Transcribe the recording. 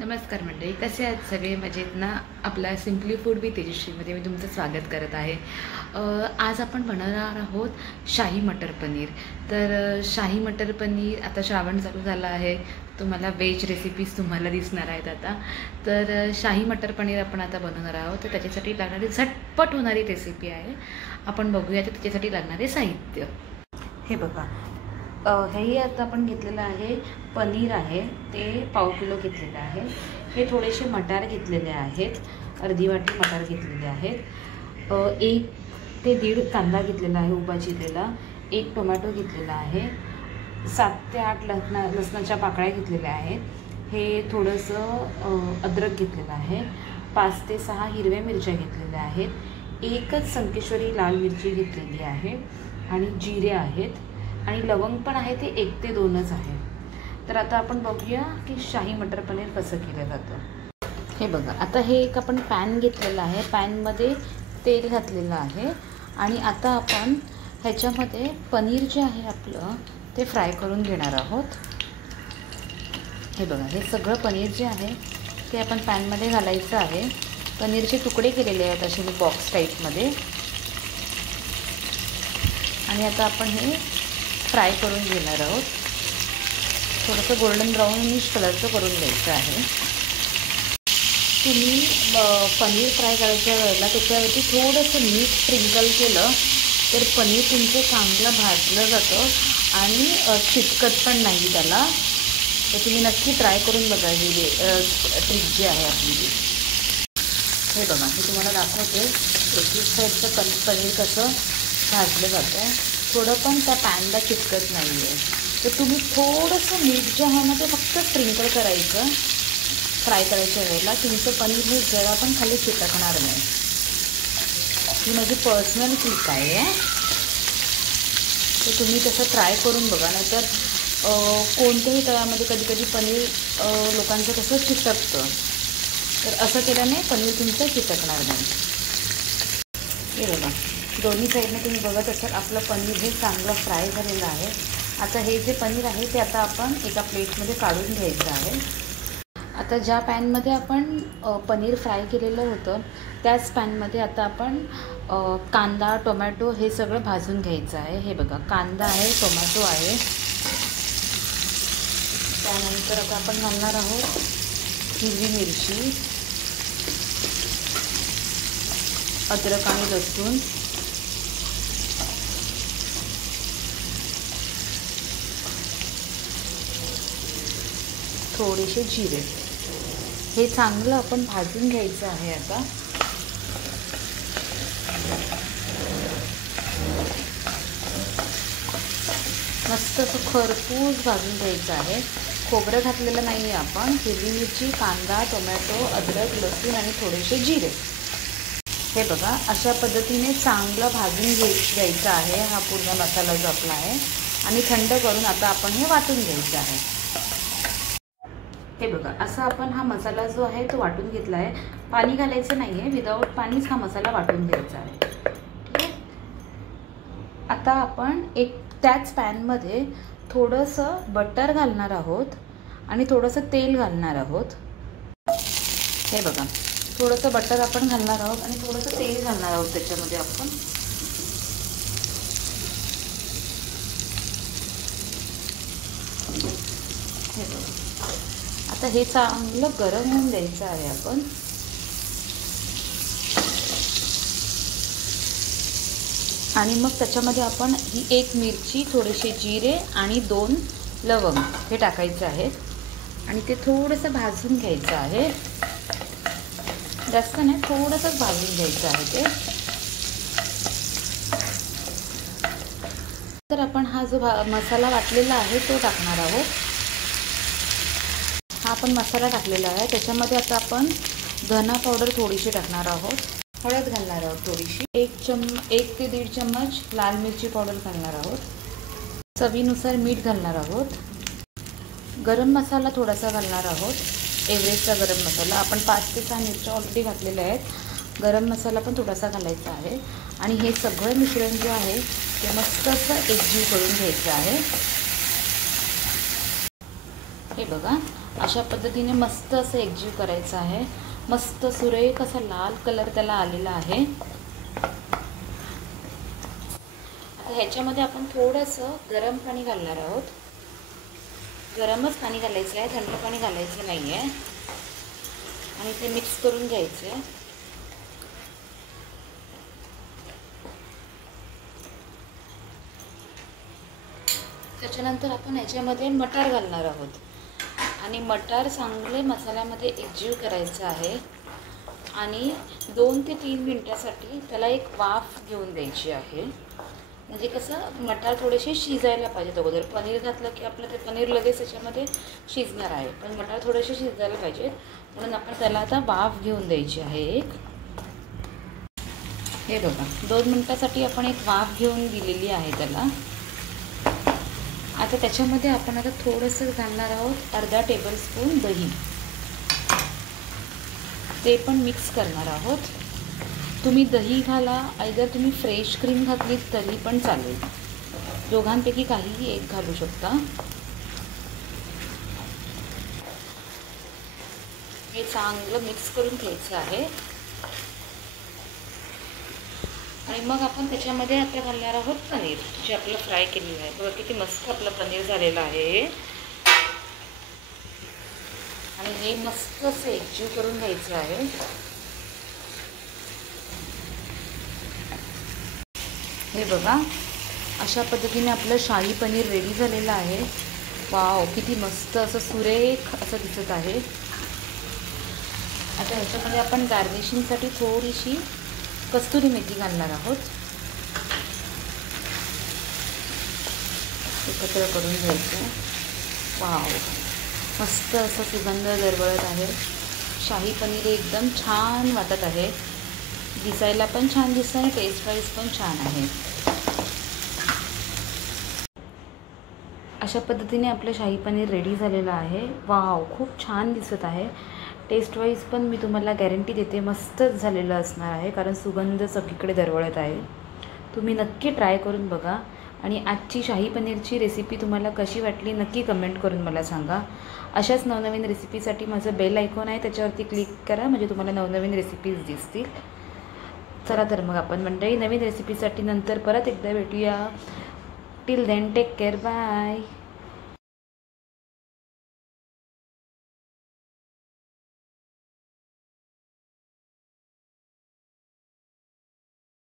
नमस्कार मंडळी, कसे आहेत सगळे? मजेत ना? आपल्या सिम्पली फूड विथ तेजश्रीमध्ये मी तुमचं स्वागत करत आहे. आज आपण बनवणार आहोत शाही मटर पनीर. तर शाही मटर पनीर, आता श्रावण चालू झाला आहे, तुम्हाला व्हेज रेसिपीज तुम्हाला दिसणार आहेत आता. तर शाही मटर पनीर आपण आता बनवणार आहोत. तर त्याच्यासाठी लागणारी झटपट होणारी रेसिपी आहे. आपण बघूया तर त्याच्यासाठी लागणारे साहित्य. हे बघा, हेही आता आपण घेतलेलं आहे. पनीर आहे ते पाव किलो घेतलेलं आहे. हे थोडेसे मटार घेतलेले आहेत, अर्धी वाटी मटार घेतलेले आहेत. 1 ते 1.5 कांदा घेतलेला आहे उभा चिरलेला. 1 टोमॅटो घेतलेला आहे. 7 ते 8 लसणाच्या पाकळ्या घेतलेल्या आहेत. हे थोडंसं अद्रक घेतलेलं आहे. 5 ते 6 हिरव्या मिरच्या घेतलेल्या आहेत. 1च संकेश्वरी लाल मिरची घेतलेली आहे आणि जिरे आहेत आणि लवंग पण आहे, ते 1 ते 2च आहे. तर आता आपण बघूया की शाही मटर पनीर कसं केलं जातं. हे बघा, आता हे एक आपण पॅन घेतलेलं आहे. पॅनमध्ये तेल घातलेलं आहे आणि आता आपण ह्याच्यामध्ये पनीर जे आहे आपलं ते फ्राय करून घेणार आहोत. हे बघा, हे सगळं पनीर जे आहे ते आपण पॅनमध्ये घालायचं आहे. पनीरचे तुकडे केलेले आहेत असे बॉक्स टाईपमध्ये. आणि आता आपण हे फ्राय करून घेणार आहोत. थोडंसं गोल्डन ब्राउनिश कलरचं करून घ्यायचं आहे. तुम्ही पनीर फ्राय करायच्या वेळेला त्याच्यावरती थोडंसं मीठ स्प्रिंकल केलं तर पनीर तुमचं चांगलं भाजलं जातं आणि चिटकत पण नाही त्याला. तर तुम्ही नक्की ट्राय करून बघा ही ट्रिक जी आहे आपली ती. हे बघा, मी तुम्हाला दाखवते एक साईडचं पनीर कसं भाजलं जातं. थोडं पण त्या पॅनला चिटकत नाही आहे. तर तुम्ही थोडंसं मीठ जे आहे ना ते फक्त स्प्रिंकल करायचं फ्राय करायच्या वेळेला. तुमचं पनीर हे जरा पण खाली चिटकणार नाही. ही माझी पर्सनल ट्रिक आहे. तर तुम्ही तसं ट्राय करून बघा. नाहीतर कोणत्याही तव्यामध्ये कधी पनीर लोकांचं कसं चिटकतं. तर असं केल्याने पनीर तुमचं चिटकणार नाही. हे बघा, दोन्ही साईडने तुम्ही बघत असाल आपलं पनीर हे चांगलं फ्राय झालेलं आहे. आता हे जे पनीर आहे ते आता आपण एका प्लेटमध्ये काढून घ्यायचं आहे. आता ज्या पॅनमध्ये आपण पनीर फ्राय केलेलं होतं त्याच पॅनमध्ये आता आपण कांदा, टोमॅटो हे सगळं भाजून घ्यायचं आहे. हे बघा, कांदा आहे, टोमॅटो आहे. त्यानंतर आता आपण घालणार आहोत हिरवी मिरची, अद्रक आणि लसूण, थोडेसे जिरे. हे चांगलं आपण भाजून घ्यायचं आहे. आता मस्त असं खरपूस भाजून घ्यायचं आहे. खोबरं घातलेलं नाही आहे आपण. हिरवी मिरची, कांदा, टोमॅटो, अद्रक, लसूण आणि थोडेसे जिरे. हे बघा, अशा पद्धतीने चांगलं भाजून घ्यायचं आहे हा पूर्ण मसाला जो आपला आहे. आणि थंड करून आता आपण हे वाटून घ्यायचं आहे. हे बघा, असा आपण हा मसाला जो आहे तो वाटून घेतला आहे. पाणी घालायचं नाही आहे, विदाऊट पाणीच हा मसाला वाटून घ्यायचा आहे. ठीक आहे. आता आपण त्याच पॅनमध्ये थोडंसं बटर घालणार आहोत आणि थोडंसं तेल घालणार आहोत. हे बघा, थोडंसं बटर आपण घालणार आहोत आणि थोडंसं तेल घालणार आहोत त्याच्यामध्ये आपण. हे बघा, आता हे चांगलं गरम होऊन द्यायचं आहे आपण. आणि मग त्याच्यामध्ये आपण ही 1 मिरची, थोडेसे जिरे आणि 2 लवंग हे टाकायचे आहेत आणि ते थोडंसं भाजून घ्यायचं आहे. जास्त नाही, थोडंसंच भाजून घ्यायचं आहे ते. तर आपण हा जो मसाला वाटलेला आहे तो टाकणार आहोत. हा आपण मसाला टाकलेला आहे. त्याच्यामध्ये आता आपण धना पावडर थोडीशी टाकणार आहोत. हळद घालणार आहोत थोडीशी. 1 ते 1.5 चम्मच लाल मिरची पावडर घालणार आहोत. चवीनुसार मीठ घालणार आहोत. गरम मसाला थोडासा घालणार आहोत. एव्हरेस्टचा गरम मसाला. आपण 5 ते 6 मिरच्या ऑलरेडी घातलेल्या आहेत. गरम मसाला पण थोडासा घालायचा आहे. आणि हे सगळं मिश्रण जे आहे ते मस्त असं एकजीव करून घ्यायचं आहे. हे बघा, अशा पद्धतीने मस्त असं एकजीव करायचं आहे. मस्त सुरेख असा लाल कलर त्याला आलेला आहे. आता ह्याच्यामध्ये आपण थोडंसं गरम पाणी घालणार आहोत. गरमच पाणी घालायचं आहे, थंड पाणी घालायचं नाही आहे. आणि ते मिक्स करून घ्यायचं आहे. त्याच्यानंतर आपण ह्याच्यामध्ये मटार घालणार आहोत आणि मटार चांगले मसाल्यामध्ये एकजीव करायचं आहे आणि 2 ते 3 मिनटासाठी त्याला एक वाफ घेऊन द्यायची आहे. म्हणजे कसं मटार थोडेसे शिजायला पाहिजेत अगोदर. पनीर घातलं की आपलं ते पनीर लगेच त्याच्यामध्ये शिजणार आहे, पण मटार थोडेसे शिजायला पाहिजेत, म्हणून आपण त्याला आता वाफ घेऊन द्यायची आहे एक. हे बघा 2 मिनटासाठी आपण एक वाफ घेऊन दिलेली आहे त्याला. आता त्याच्यामध्ये आपण आता थोडंसं घालणार आहोत अर्धा टेबलस्पून दही. ते पण मिक्स करणार आहोत. तुम्ही दही घाला, आयदर तुम्ही फ्रेश क्रीम घातलीत तरी पण चालेल. दोघांपैकी काहीही एक घालू शकता. हे चांगलं मिक्स करून घ्यायचं आहे आणि मग आपण त्याच्यामध्ये आता घालणार आहोत पनीर जे आपलं फ्राय केलेलं आहे. बघा किती मस्त आपलं पनीर झालेलं आहे. आणि हे मस्त असं एकजीव करून घ्यायचं आहे. हे बघा अशा पद्धतीने आपलं शाही पनीर रेडी झालेलं आहे. वाव, किती मस्त असं सुरेख असं दिसत आहे. आता ह्याच्यामध्ये आपण गार्निशिंगसाठी थोडीशी कस्तुरी मेथी घालणार आहोत. एकत्र करून घ्यायचं. वाव, मस्त असं सुगंध दरवळत आहे. शाही पनीर एकदम छान वाटत आहे. दिसायला पण छान दिसतं आणि टेस्ट वाईज पण छान आहे. अशा पद्धतीने आपलं शाही पनीर रेडी झालेलं आहे. वाव, खूप छान दिसत आहे. टेस्ट वाईज पण मी तुम्हाला गॅरंटी देते मस्तच झालेलं असणार आहे, कारण सुगंध सगळीकडे दरवळत आहे. तुम्ही नक्की ट्राय करून बघा आणि आजची शाही पनीरची रेसिपी तुम्हाला कशी वाटली नक्की कमेंट करून मला सांगा. अशाच नवनवीन रेसिपीसाठी माझं बेल आयकॉन आहे, त्याच्यावरती क्लिक करा, म्हणजे तुम्हाला नवनवीन रेसिपीज दिसतील. चला तर मग आपण मंडळी नवीन रेसिपीसाठी नंतर परत एकदा भेटूया. Till then take care, bye.